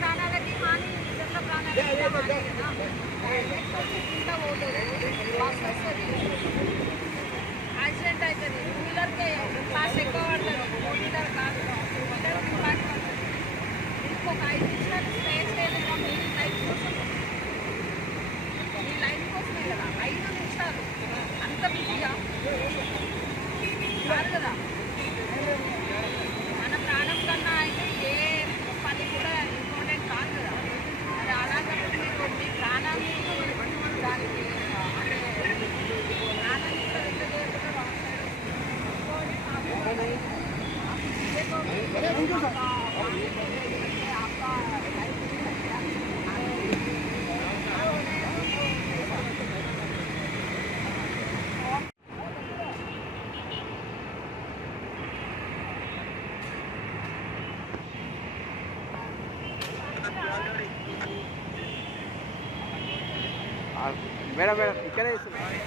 ప్రాణాలకి హాని ఇతరుల ప్రాణాలకి కింద పోతుంది బస్ వస్తుంది యాక్సిడెంట్ అవుతుంది. టూ వీలర్కే క్లాస్ ఎక్కువ పడుతుంది, ఫోర్ వీలర్ కాదు. టూ వీలర్కి ఇంపాక్ట్ పడుతుంది. ఇంకొక 5 నిమిషాలు స్పేస్ లేదు మీ లైఫ్ కోసం, మీ లైఫ్ కోసమే కదా 5 నిమిషాలు. అంత బిజీగా కాదు కదా. మన ప్రాణం కన్నా అయితే ఏ పని కూడా ఇంపార్టెంట్ కాదు కదా. అది అలాంటప్పుడు మీరు మీ ప్రాణాన్ని దానికి అంటే ప్రాణాన్ని కూడా ఎంత చేయకుండా మేడం మేడం ఇక్కడే చేసుకోవాలా.